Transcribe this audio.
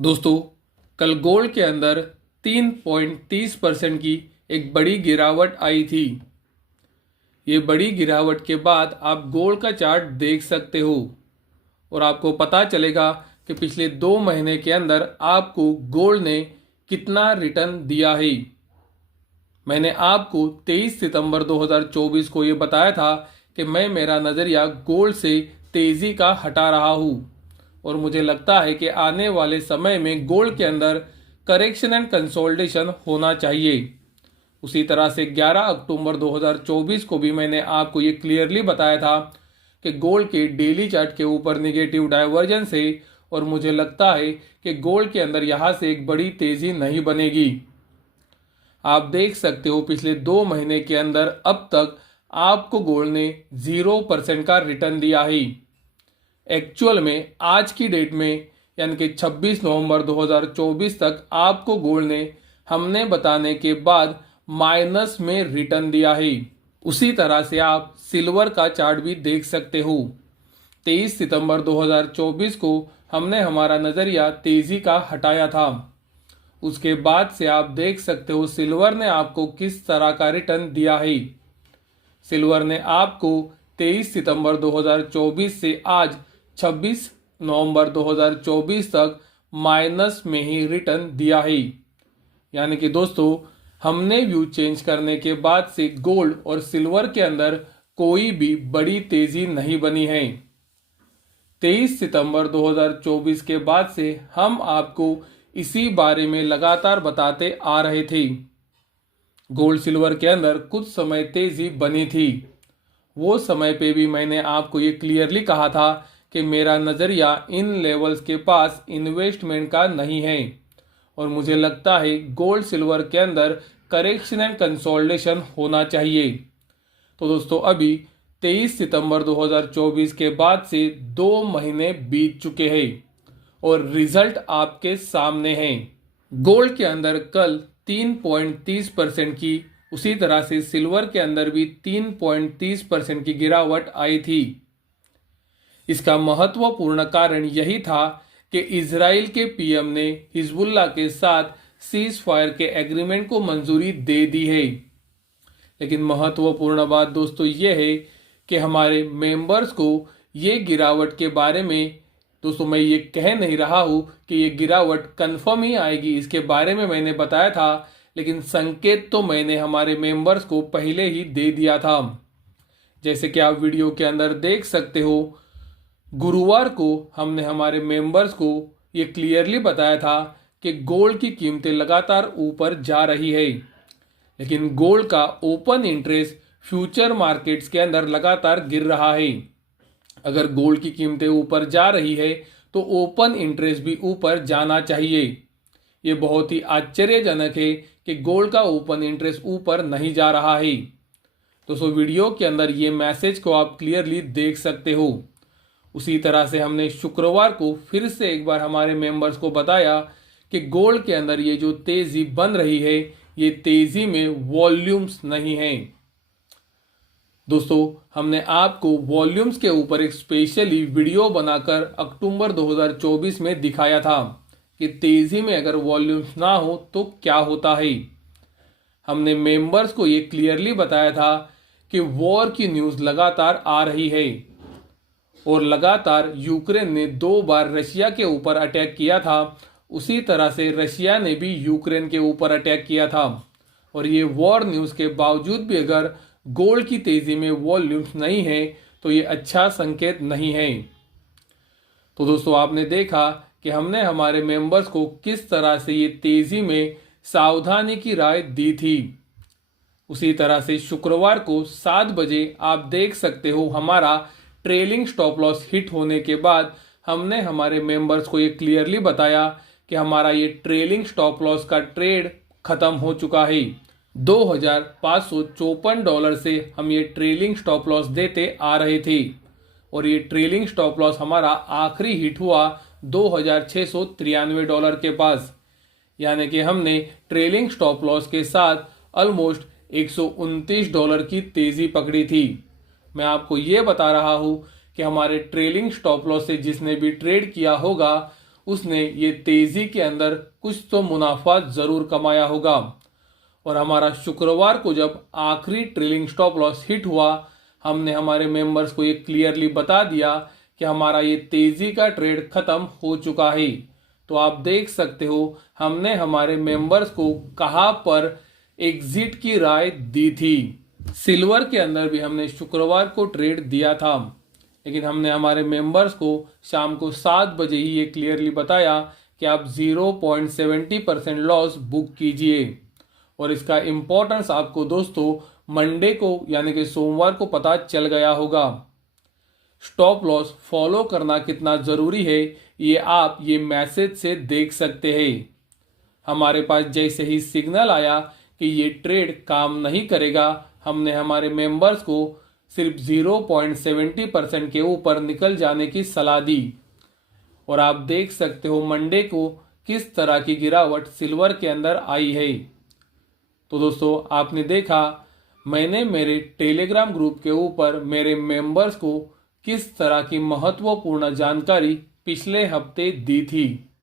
दोस्तों, कल गोल्ड के अंदर 3.30% की एक बड़ी गिरावट आई थी। ये बड़ी गिरावट के बाद आप गोल्ड का चार्ट देख सकते हो और आपको पता चलेगा कि पिछले 2 महीने के अंदर आपको गोल्ड ने कितना रिटर्न दिया है। मैंने आपको 23 सितंबर 2024 को ये बताया था कि मैं मेरा नज़रिया गोल्ड से तेज़ी का हटा रहा हूँ और मुझे लगता है कि आने वाले समय में गोल्ड के अंदर करेक्शन एंड कंसोलिडेशन होना चाहिए। उसी तरह से 11 अक्टूबर 2024 को भी मैंने आपको ये क्लियरली बताया था कि गोल्ड के डेली चार्ट के ऊपर निगेटिव डाइवर्जेंस है और मुझे लगता है कि गोल्ड के अंदर यहाँ से एक बड़ी तेज़ी नहीं बनेगी। आप देख सकते हो पिछले 2 महीने के अंदर अब तक आपको गोल्ड ने 0% का रिटर्न दिया है। एक्चुअल में आज की डेट में यानी कि 26 नवंबर 2024 तक आपको गोल्ड ने हमने बताने के बाद माइनस में रिटर्न दिया है। उसी तरह से आप सिल्वर का चार्ट भी देख सकते हो। 23 सितंबर 2024 को हमने हमारा नज़रिया तेज़ी का हटाया था। उसके बाद से आप देख सकते हो सिल्वर ने आपको किस तरह का रिटर्न दिया है। सिल्वर ने आपको 23 सितंबर 2024 से आज 26 नवंबर 2024 तक माइनस में ही रिटर्न दिया है। यानी कि दोस्तों, हमने व्यू चेंज करने के बाद से गोल्ड और सिल्वर के अंदर कोई भी बड़ी तेजी नहीं बनी है। 23 सितंबर 2024 के बाद से हम आपको इसी बारे में लगातार बताते आ रहे थे। गोल्ड सिल्वर के अंदर कुछ समय तेजी बनी थी। वो समय पे भी मैंने आपको ये क्लियरली कहा था कि मेरा नज़रिया इन लेवल्स के पास इन्वेस्टमेंट का नहीं है और मुझे लगता है गोल्ड सिल्वर के अंदर करेक्शन एंड कंसोलिडेशन होना चाहिए। तो दोस्तों, अभी 23 सितंबर 2024 के बाद से 2 महीने बीत चुके हैं और रिजल्ट आपके सामने हैं। गोल्ड के अंदर कल 3.30% की, उसी तरह से सिल्वर के अंदर भी 3.30% की गिरावट आई थी। इसका महत्वपूर्ण कारण यही था कि इजराइल के पीएम ने हिजबुल्लाह के साथ सीज फायर के एग्रीमेंट को मंजूरी दे दी है। लेकिन महत्वपूर्ण बात दोस्तों ये है कि हमारे मेंबर्स को ये गिरावट के बारे में, दोस्तों मैं ये कह नहीं रहा हूँ कि ये गिरावट कंफर्म ही आएगी, इसके बारे में मैंने बताया था, लेकिन संकेत तो मैंने हमारे मेंबर्स को पहले ही दे दिया था। जैसे कि आप वीडियो के अंदर देख सकते हो, गुरुवार को हमने हमारे मेंबर्स को ये क्लियरली बताया था कि गोल्ड की कीमतें लगातार ऊपर जा रही है, लेकिन गोल्ड का ओपन इंटरेस्ट फ्यूचर मार्केट्स के अंदर लगातार गिर रहा है। अगर गोल्ड की कीमतें ऊपर जा रही है तो ओपन इंटरेस्ट भी ऊपर जाना चाहिए। ये बहुत ही आश्चर्यजनक है कि गोल्ड का ओपन इंटरेस्ट ऊपर नहीं जा रहा है। दोस्तों, वीडियो के अंदर ये मैसेज को आप क्लियरली देख सकते हो। उसी तरह से हमने शुक्रवार को फिर से एक बार हमारे मेंबर्स को बताया कि गोल्ड के अंदर ये जो तेजी बन रही है, ये तेजी में वॉल्यूम्स नहीं है। दोस्तों, हमने आपको वॉल्यूम्स के ऊपर एक स्पेशली वीडियो बनाकर अक्टूबर 2024 में दिखाया था कि तेजी में अगर वॉल्यूम्स ना हो तो क्या होता है। हमने मेंबर्स को ये क्लियरली बताया था कि वॉर की न्यूज़ लगातार आ रही है और लगातार यूक्रेन ने 2 बार रशिया के ऊपर अटैक किया था। उसी तरह से रशिया ने भी यूक्रेन के ऊपर अटैक किया था और ये वॉर न्यूज़ के बावजूद भी अगर गोल्ड की तेजी में वॉल्यूम्स नहीं है तो ये अच्छा संकेत नहीं है। तो दोस्तों, आपने देखा कि हमने हमारे मेंबर्स को किस तरह से ये तेजी में सावधानी की राय दी थी। उसी तरह से शुक्रवार को 7 बजे आप देख सकते हो हमारा ट्रेलिंग स्टॉप लॉस हिट होने के बाद हमने हमारे मेंबर्स को ये क्लियरली बताया कि हमारा ये ट्रेलिंग स्टॉप लॉस का ट्रेड खत्म हो चुका है। $2,554 से हम ये ट्रेलिंग स्टॉप लॉस देते आ रहे थे और ये ट्रेलिंग स्टॉप लॉस हमारा आखिरी हिट हुआ $2,693 के पास। यानी कि हमने ट्रेलिंग स्टॉप लॉस के साथ ऑलमोस्ट $129 की तेजी पकड़ी थी। मैं आपको ये बता रहा हूँ कि हमारे ट्रेलिंग स्टॉप लॉस से जिसने भी ट्रेड किया होगा उसने ये तेजी के अंदर कुछ तो मुनाफा जरूर कमाया होगा। और हमारा शुक्रवार को जब आखिरी ट्रेलिंग स्टॉप लॉस हिट हुआ, हमने हमारे मेंबर्स को ये क्लियरली बता दिया कि हमारा ये तेजी का ट्रेड खत्म हो चुका है। तो आप देख सकते हो हमने हमारे मेंबर्स को कहां पर एग्जिट की राय दी थी। सिल्वर के अंदर भी हमने शुक्रवार को ट्रेड दिया था, लेकिन हमने हमारे मेंबर्स को शाम को 7 बजे ही ये क्लियरली बताया कि आप 0.70% लॉस बुक कीजिए। और इसका इंपॉर्टेंस आपको दोस्तों मंडे को यानी कि सोमवार को पता चल गया होगा। स्टॉप लॉस फॉलो करना कितना जरूरी है ये आप ये मैसेज से देख सकते हैं। हमारे पास जैसे ही सिग्नल आया कि ये ट्रेड काम नहीं करेगा, हमने हमारे मेंबर्स को सिर्फ 0.70% के ऊपर निकल जाने की सलाह दी। और आप देख सकते हो मंडे को किस तरह की गिरावट सिल्वर के अंदर आई है। तो दोस्तों आपने देखा मैंने मेरे टेलीग्राम ग्रुप के ऊपर मेरे मेंबर्स को किस तरह की महत्वपूर्ण जानकारी पिछले हफ्ते दी थी।